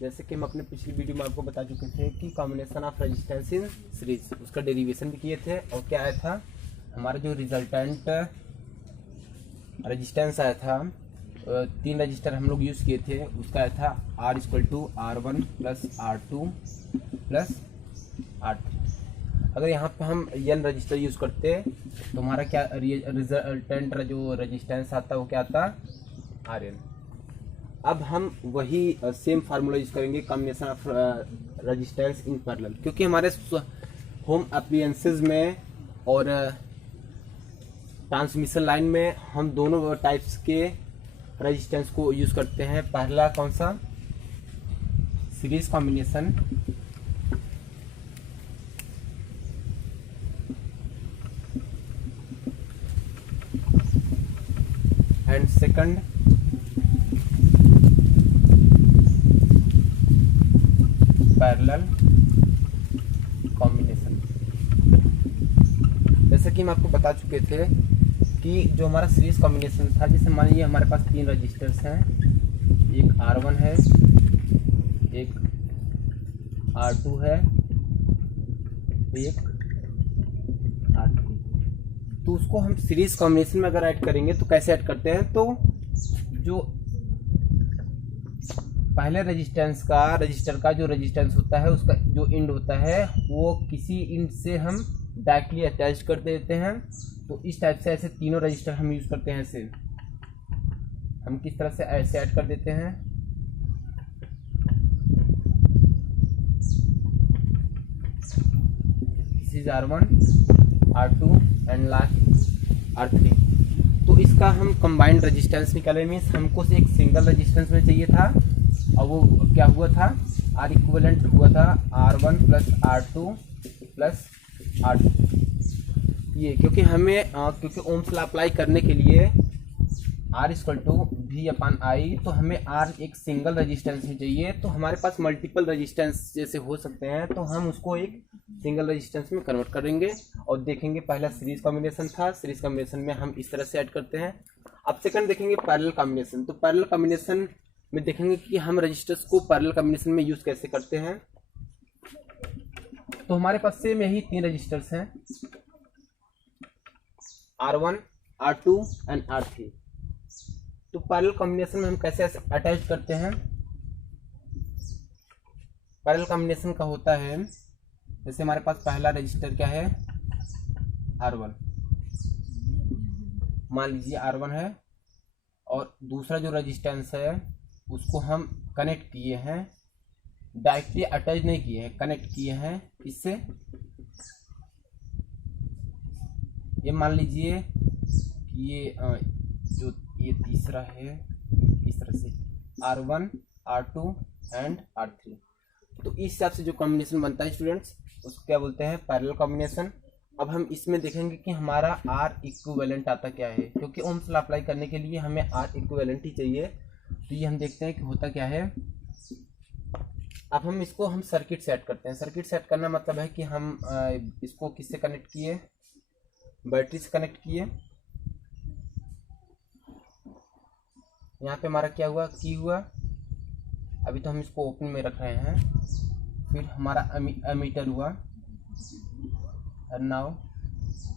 जैसे कि हम अपने पिछली वीडियो में आपको बता चुके थे कि combination of resistance in series, उसका डेरिवेशन भी किए थे। और क्या आया था हमारा जो रिजल्टेंट रेजिस्टेंस आया था, 3 रजिस्टर हम लोग यूज़ किए थे, उसका आया था R=R1 + R2 + R3। अगर यहाँ पे हम n रजिस्टर यूज़ करते तो हमारा क्या रिजल्टेंट जो रेजिस्टेंस आता है वो क्या आता Rn। अब हम वही सेम फार्मूला यूज़ करेंगे combination of resistance in parallel, क्योंकि हमारे होम अप्लायंसेस में और ट्रांसमिशन लाइन में हम दोनों टाइप्स के रेजिस्टेंस को यूज़ करते हैं। पहला कौन सा, series combination, and second parallel combination. जैसे कि हम आपको बता चुके थे कि जो हमारा सीरीज कॉम्बिनेशन था, जैसे मान लीजिए हमारे पास 3 रजिस्टर्स हैं, एक R1 है, एक R2 है, एक R3। तो उसको हम सीरीज कॉम्बिनेशन में अगर ऐड करेंगे तो कैसे ऐड करते हैं, तो जो पहले रजिस्टर का जो रेजिस्टेंस होता है, उसका जो इंड होता है वो किसी इंड से हम डायरेक्टली अटैच कर देते हैं। तो इस टाइप से ऐसे तीनों रजिस्टर हम यूज करते हैं। ऐसे हम किस तरह से ऐसे ऐड कर देते हैं, this is R1, R2 and last R3। तो इसका हम कंबाइंड रेजिस्टेंस निकाले, मीन्स हमको एक सिंगल रेजिस्टेंस में चाहिए था, और वो क्या हुआ था, R इक्विवेलेंट हुआ था R1 + R2 + R3। ये क्योंकि हमें क्योंकि ओम्स लॉ अप्लाई करने के लिए R = V/I, तो हमें R एक सिंगल रेजिस्टेंस ही चाहिए। तो हमारे पास मल्टीपल रेजिस्टेंस जैसे हो सकते हैं, तो हम उसको एक सिंगल रेजिस्टेंस में कन्वर्ट करेंगे और देखेंगे। पहला सीरीज कॉम्बिनेशन था, सीरीज कॉम्बिनेशन में हम इस तरह से ऐड करते हैं। अब सेकंड देखेंगे पैरेलल कॉम्बिनेशन। तो पैरेलल कॉम्बिनेशन में देखेंगे कि हम रजिस्टर्स को पैरेलल कॉम्बिनेशन में यूज कैसे करते हैं। तो हमारे पास सेम यही 3 रजिस्टर्स हैं, R1, R2 एंड R3। तो पैरेलल कॉम्बिनेशन में हम कैसे अटैच करते हैं। पैरेलल कॉम्बिनेशन का होता है, जैसे हमारे पास पहला रजिस्टर क्या है, R1, मान लीजिए R1 है, और दूसरा जो रजिस्टेंस है उसको हम कनेक्ट किए हैं, डायरेक्टली अटैच नहीं किए हैं, कनेक्ट किए हैं इससे। ये मान लीजिए ये तीसरा है, इस तरह से R1, R2 एंड R3। तो इस हिसाब से जो कॉम्बिनेशन बनता है स्टूडेंट्स, उसको क्या बोलते हैं, पैरेलल कॉम्बिनेशन। अब हम इसमें देखेंगे कि हमारा R इक्विवेलेंट आता क्या है, क्योंकि ओम्स लॉ अप्लाई करने के लिए हमें R इक्विवेलेंट ही चाहिए। तो ये हम देखते हैं कि होता क्या है। अब हम इसको सर्किट सेट करते हैं। सर्किट सेट करना मतलब है कि हम इसको किससे कनेक्ट किए, बैटरी से कनेक्ट किए। यहाँ पे हमारा क्या हुआ, की हुआ। अभी तो हम इसको ओपन में रख रहे हैं। फिर हमारा एमीटर हुआ, now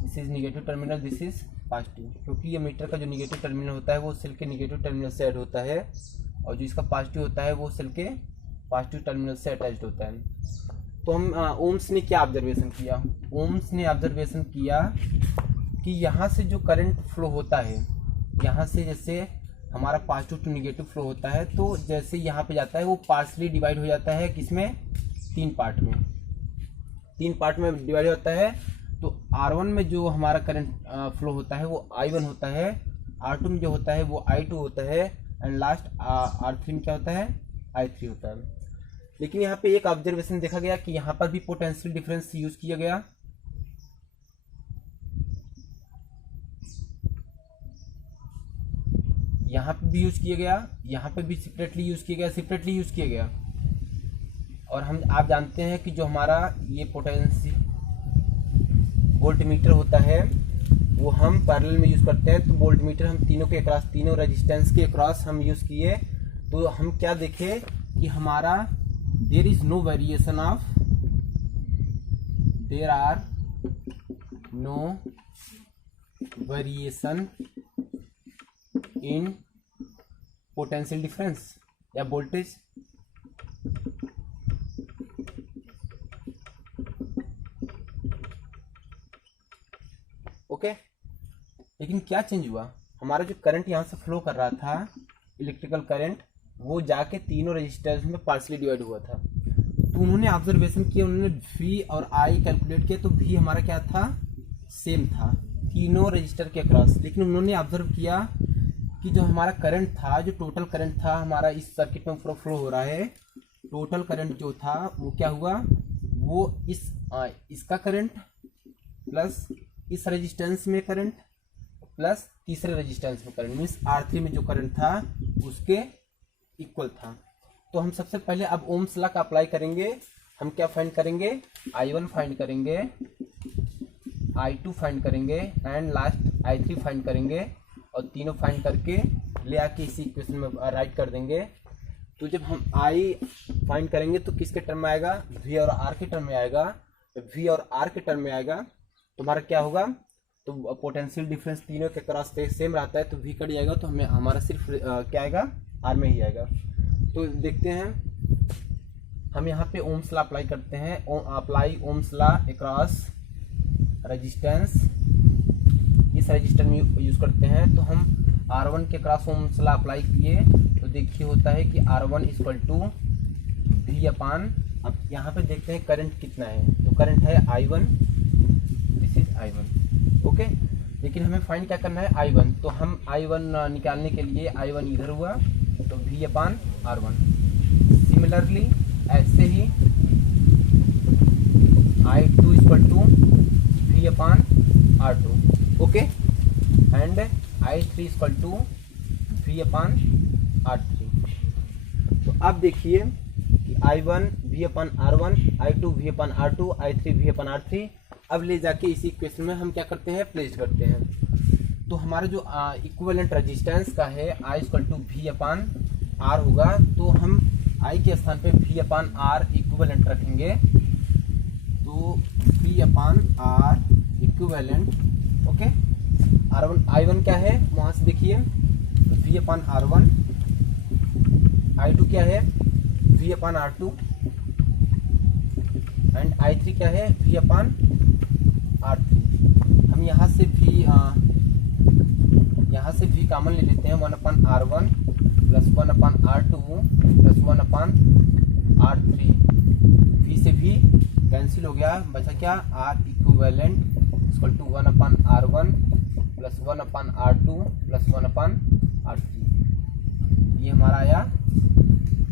this is negative terminal, this is positive, क्योंकि एमीटर का जो नेगेटिव टर्मिनल होता है वो सेल के नेगेटिव टर्मिनल से ऐड होता है, और जो इसका पॉजिटिव होता है वो सेल के पॉजिटिव टर्मिनल से अटैच्ड होता है। तो हम ओम्स ने क्या ऑब्जर्वेशन किया, ओम्स ने ऑब्जर्वेशन किया कि यहाँ से जो करंट फ्लो होता है, यहाँ से जैसे हमारा पॉजिटिव टू नेगेटिव फ्लो होता है, तो जैसे यहाँ पे जाता है वो पार्शली डिवाइड हो जाता है, किसमें, 3 पार्ट में, 3 पार्ट में डिवाइड होता है। तो R1 में जो हमारा करंट फ्लो होता है वो I1 होता है, R2 में जो होता है वो I2 होता है, एंड लास्ट R3 में क्या होता है, I3 होता है। लेकिन यहाँ पे एक ऑब्जर्वेशन देखा गया कि यहाँ पर भी पोटेंशियल डिफरेंस यूज किया गया। यहाँ पे भी यूज किया गया, यहाँ पे भी सेपरेटली यूज किया गया, और आप जानते हैं कि जो हमारा ये पोटेंशियल वोल्टमीटर होता है वो हम पैरेलल में यूज़ करते हैं। तो वोल्टमीटर हम तीनों के अक्रॉस, तीनों रेजिस्टेंस के अक्रॉस हम यूज़ किए। तो हम क्या देखे कि हमारा there are no variation in potential difference या वोल्टेज। ओके, लेकिन क्या चेंज हुआ, हमारा जो करंट यहाँ से फ्लो कर रहा था इलेक्ट्रिकल करंट, वो जाके तीनों रजिस्टर्स में पार्शली डिवाइड हुआ था। तो उन्होंने ऑब्जर्वेशन किया, उन्होंने V और I कैलकुलेट किया, तो V हमारा क्या था, सेम था तीनों रजिस्टर के अक्रॉस। लेकिन उन्होंने ऑब्जर्व किया कि जो हमारा करंट था, जो टोटल करंट था हमारा इस सर्किट में पूरा फ्लो हो रहा है, टोटल करंट जो था वो क्या हुआ, वो इसका करंट प्लस इस रेजिस्टेंस में करंट प्लस तीसरे रेजिस्टेंस में करंट, मीन्स R3 में जो करंट था उसके इक्वल था। तो हम सबसे पहले अब ओम्स लॉ का अप्लाई करेंगे। हम क्या फाइंड करेंगे, I1 फाइंड करेंगे, I2 फाइंड करेंगे एंड लास्ट I3 फाइंड करेंगे, और तीनों फाइंड करके ले आके इसी इक्वेशन में राइट कर देंगे। तो जब हम I फाइंड करेंगे तो किसके टर्म में आएगा, V और R के टर्म में आएगा। जब V और R के टर्म में आएगा तो हमारा क्या होगा, तो पोटेंशियल डिफरेंस तीनों के क्रॉस पे सेम रहता है, तो V कट जाएगा, तो हमें हमारा सिर्फ क्या आएगा, R में ही आएगा। तो देखते हैं, हम यहाँ पे ओम्स लॉ अप्लाई करते हैं। Apply Ohm's law across resistance, इस रजिस्टर में यूज करते हैं। तो हम R1 के क्रॉस ओम्स लॉ अप्लाई किए, तो देखिए होता है कि R1 इक्वल टू V अपान, अब यहाँ पे देखते हैं करंट कितना है, तो करंट है I1, this is I1। Okay, लेकिन हमें फाइंड क्या करना है, I1। तो हम I1 निकालने के लिए I1 इधर हुआ तो V अपान R1। सिमिलरली ऐसे ही I2 equal to V upon R2। Okay, and I3 equal to V upon R3। तो अब देखिए कि I1 V अपान R1, I2 V upon R2, I3 V upon R3। अब ले जाके इसी इक्वेशन में हम क्या करते हैं, प्लेस करते हैं। तो हमारा जो इक्विवेलेंट रेजिस्टेंस का है I equal to V upon R होगा, तो हम I के स्थान पे V अपान R इक्विवेलेंट रखेंगे, तो V upon R equivalent. Okay, R1 I1 क्या है, वहाँ से देखिए V अपान R1, I2 क्या है, V upon R2, and I3 क्या है, V अपान R3। हम यहाँ से V कॉमन ले लेते हैं, 1 upon R1 plus 1 upon R2 plus 1 upon R3। V से V कैंसिल हो गया, बचा क्या, R equivalent equal to 1 upon R1 plus 1 upon R2 plus 1 upon R3। ये हमारा आया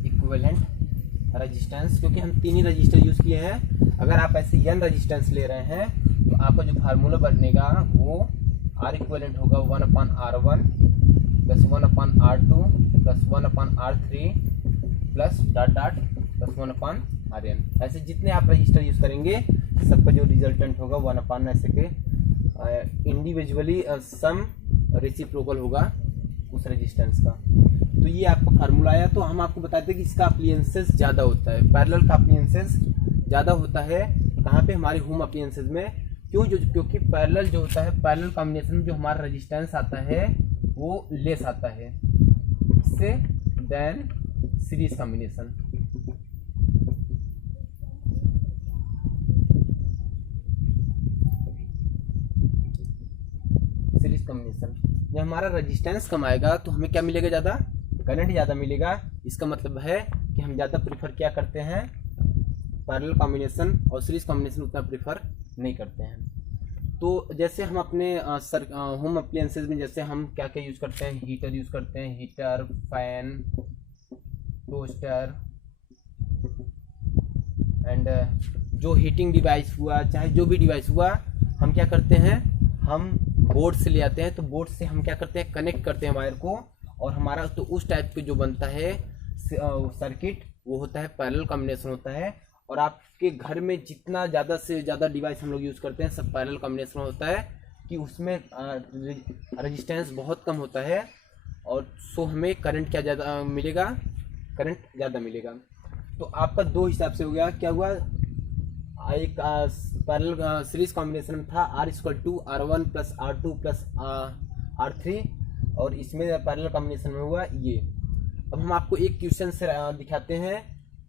इक्विवेलेंट रेजिस्टेंस, क्योंकि हम तीन ही रजिस्टर यूज किए हैं। अगर आप ऐसे n रेजिस्टेंस ले रहे हैं तो आपका जो फार्मूला बनेगा वो R इक्विवेलेंट होगा 1 upon R1 plus 1 upon R2 plus 1 upon R3 plus dot dot plus 1 अपान Rn। ऐसे जितने आप रजिस्टर यूज करेंगे सबका जो रिजल्टेंट होगा 1 अपान ऐसे के इंडिविजुअली सम रेसिप्रोकल होगा उस रेजिस्टेंस का। तो ये आपका फार्मूला आया। तो हम आपको बताते हैं कि इसका अप्लायंसेस ज़्यादा होता है, पैरेलल का अप्लायंसेस ज़्यादा होता है कहाँ पे, हमारे होम अप्लायंसेस में। क्योंकि पैरेलल जो होता है, पैरेलल कॉम्बिनेशन में जो हमारा रेजिस्टेंस आता है वो लेस आता है इससे then series combination. Series combination जब हमारा रेजिस्टेंस कम आएगा तो हमें क्या मिलेगा, ज़्यादा करंट ज़्यादा मिलेगा। इसका मतलब है कि हम ज़्यादा प्रीफर क्या करते हैं, पैरेलल कॉम्बिनेशन, और सीरीज कॉम्बिनेशन उतना प्रीफर नहीं करते हैं। तो जैसे हम अपने होम अप्लायंसेस में जैसे हम क्या क्या यूज़ करते हैं, हीटर यूज़ करते हैं, हीटर, फैन, टोस्टर एंड जो हीटिंग डिवाइस हुआ, चाहे जो भी डिवाइस हुआ, हम क्या करते हैं, हम बोर्ड से ले आते हैं। तो बोर्ड से हम क्या करते हैं, कनेक्ट करते हैं वायर को, और हमारा तो उस टाइप के जो बनता है सर्किट वो होता है पैरेलल कॉम्बिनेशन होता है। और आपके घर में जितना ज़्यादा से ज़्यादा डिवाइस हम लोग यूज़ करते हैं सब पैरेलल कॉम्बिनेशन होता है, कि उसमें रेजिस्टेंस बहुत कम होता है, और सो हमें करंट क्या ज़्यादा मिलेगा, करंट ज़्यादा मिलेगा। तो आपका दो हिसाब से हो गया। क्या हुआ, एक पैरेलल सीरीज कॉम्बिनेशन में था R=R1 + R2 + R3, और इसमें पैरेलल कॉम्बिनेशन में हुआ ये। अब हम आपको एक क्वेश्चन से दिखाते हैं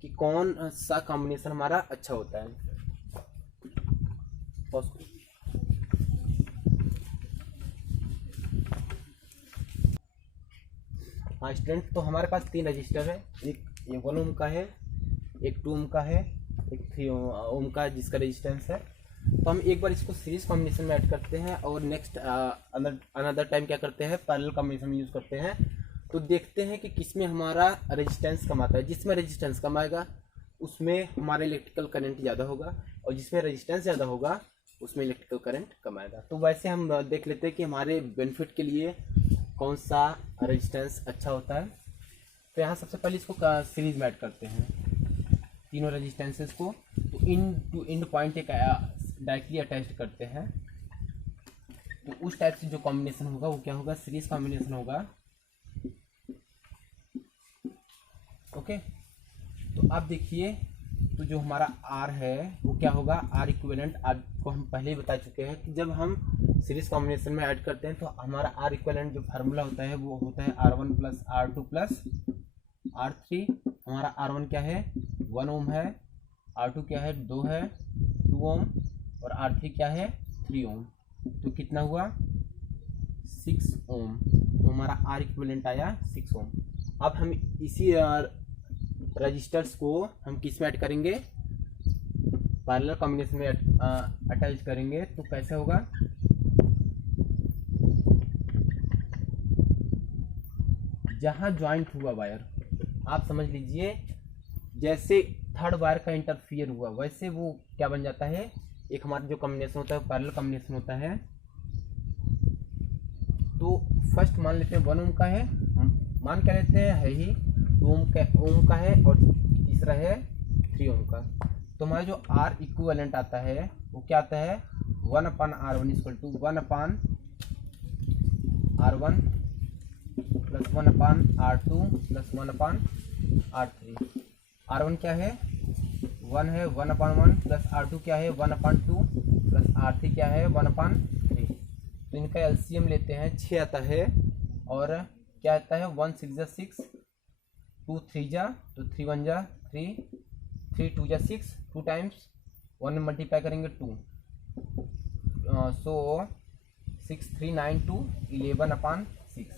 कि कौन सा कॉम्बिनेशन हमारा अच्छा होता है। हाँ स्टूडेंट, तो हमारे पास 3 रजिस्टर है, एक 1 ओम का है, एक 2 ओम का है, एक 3 ओम का जिसका रेजिस्टेंस है। तो हम एक बार इसको सीरीज कॉम्बिनेशन में ऐड करते हैं और नेक्स्ट अनदर टाइम क्या करते हैं, पैरेलल कॉम्बिनेशन में यूज़ करते हैं। तो देखते हैं कि किसमें हमारा रेजिस्टेंस कम आता है। जिसमें रेजिस्टेंस कम आएगा उसमें हमारा इलेक्ट्रिकल करंट ज़्यादा होगा, और जिसमें रेजिस्टेंस ज़्यादा होगा उसमें इलेक्ट्रिकल करंट कम आएगा। तो वैसे हम देख लेते हैं कि हमारे बेनिफिट के लिए कौन सा रेजिस्टेंस अच्छा होता है। तो यहाँ सबसे पहले इसको सीरीज में ऐड करते हैं, तीनों रेजिस्टेंसेस को। तो इन टू इंड पॉइंट एक डायरेक्टली अटैच करते हैं। तो उस टाइप से जो कॉम्बिनेशन होगा वो क्या होगा, सीरीज कॉम्बिनेशन होगा। ओके, तो अब देखिए, तो जो हमारा R है वो क्या होगा, R इक्विवेलेंट। आपको हम पहले ही बता चुके हैं कि जब हम सीरीज कॉम्बिनेशन में ऐड करते हैं तो हमारा R इक्विवेलेंट जो फार्मूला होता है वो होता है R1 + R2 + R3। हमारा R1 क्या है, 1 ओम है, R2 क्या है, 2 है, 2 ओम, और R3 क्या है, 3 ओम। तो कितना हुआ, 6 ओम। तो हमारा R इक्विवेलेंट आया 6 ओम। अब हम इसी रजिस्टर्स को हम किस में ऐड करेंगे, पैरेलल कॉम्बिनेशन में अटैच करेंगे। तो कैसे होगा, जहां ज्वाइंट हुआ वायर, आप समझ लीजिए जैसे थर्ड वायर का इंटरफियर हुआ वैसे वो क्या बन जाता है, एक हमारा जो कॉम्बिनेशन होता है पैरेलल कॉम्बिनेशन होता है। तो फर्स्ट मान लेते हैं 1 ओम का है, मान क्या लेते हैं, है ही 2 ओम का है, और तीसरा है 3 ओम का। तो हमारा जो R इक्विवेलेंट आता है वो क्या आता है, 1/R1 = 1/R1 + 1/R2 + 1/R3। R1 क्या है, 1 है, 1/1 + R2 क्या है, 1/2 + R3 क्या है, 1/3। तो इनका एलसीएम लेते हैं, 6 आता है, और क्या आता है, 1 6 जा 6, 2 3 जा, तो 3 1 जा 3, 3 2 जा 6, 2 टाइम्स 1 में मल्टीप्लाई करेंगे 2, सो 6 3 9 2 11/6।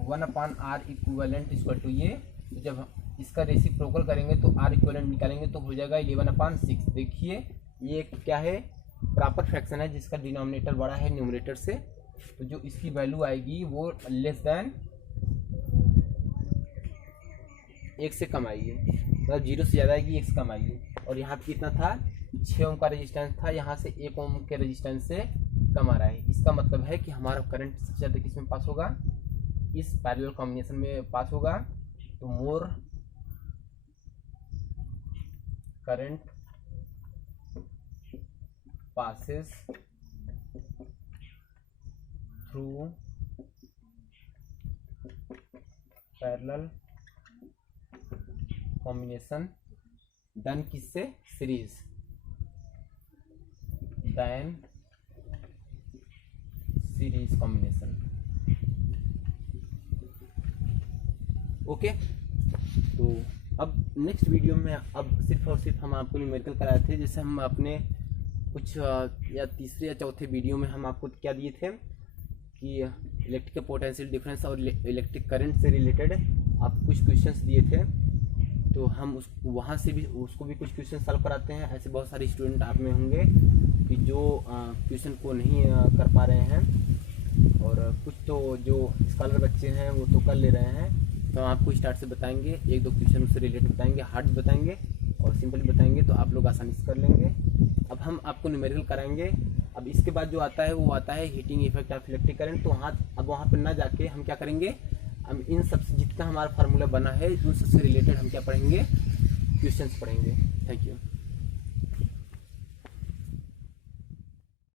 1/R इक्विवेलेंट = ये। तो जब इसका रेसिप्रोकल करेंगे तो R इक्विवेलेंट निकालेंगे तो हो जाएगा 11/6। देखिए ये क्या है, प्रॉपर फ्रैक्शन है जिसका डिनोमिनेटर बड़ा है न्यूमरेटर से। तो जो इसकी वैल्यू आएगी वो लेस देन 1 से कम आएगी, मतलब 0 से ज़्यादा आएगी, 1 से कम आएगी। और यहाँ पे कितना था, 6 ओम का रेजिस्टेंस था, यहाँ से 1 ओम के रेजिस्टेंस से कम आ रहा है। इसका मतलब है कि हमारा करंट सबसे ज़्यादा किसमें पास होगा, इस पैरेलल कॉम्बिनेशन में पास होगा। तो मोर current passes through parallel combination than किससे, series, than series combination. Okay, तो अब नेक्स्ट वीडियो में अब सिर्फ और सिर्फ हम आपको न्यूमेरिकल कराए थे। जैसे हम अपने कुछ या तीसरे या चौथे वीडियो में हम आपको क्या दिए थे कि इलेक्ट्रिकल पोटेंशियल डिफरेंस और इलेक्ट्रिक करंट से रिलेटेड आपको कुछ क्वेश्चंस दिए थे। तो हम वहाँ से भी उसको भी कुछ क्वेश्चन सॉल्व कराते हैं। ऐसे बहुत सारे स्टूडेंट आप में होंगे कि जो क्वेश्चन को नहीं कर पा रहे हैं, और कुछ तो जो स्कॉलर बच्चे हैं वो तो कर ले रहे हैं। तो हम आपको स्टार्ट से बताएंगे, 1-2 क्वेश्चन उससे रिलेटेड बताएंगे, हार्ड बताएंगे और सिंपल बताएंगे, तो आप लोग आसानी से कर लेंगे। अब हम आपको न्यूमेरिकल कराएंगे। अब इसके बाद जो आता है वो आता है heating effect of electric current. तो अब वहाँ पर ना जाके हम क्या करेंगे, हम इन सब से जितना हमारा फार्मूला बना है उन सबसे रिलेटेड हम क्या पढ़ेंगे, क्वेश्चंस पढ़ेंगे। Thank you.